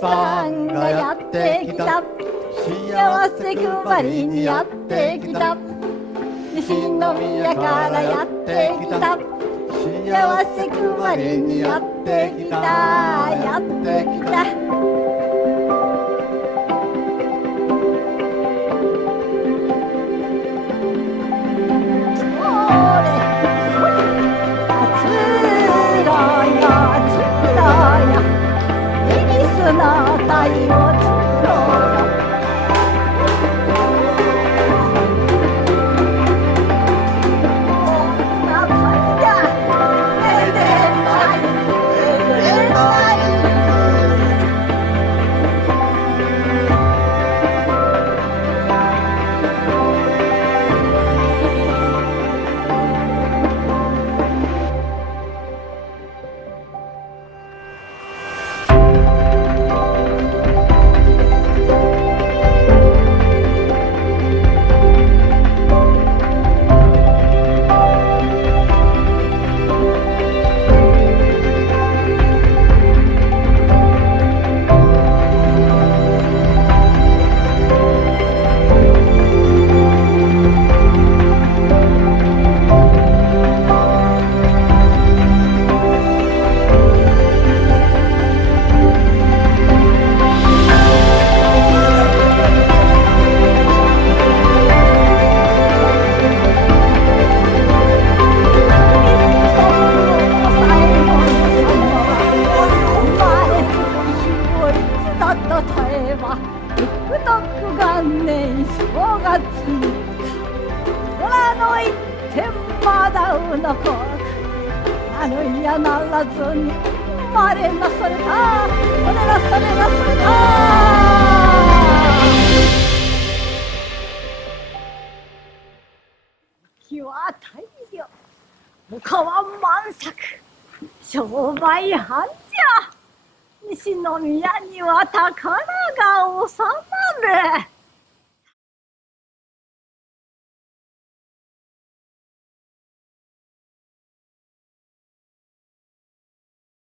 さんがやってきた。幸せ配りにやってきた。西宮からやってきた。幸せ配りにやってきた。やってきた。の鯛を作ろうよ。まだうのこあるいやならずに生まれなされた。これなされなされた。木は大量、他は満作、商売繁盛。西宮には宝が収まる。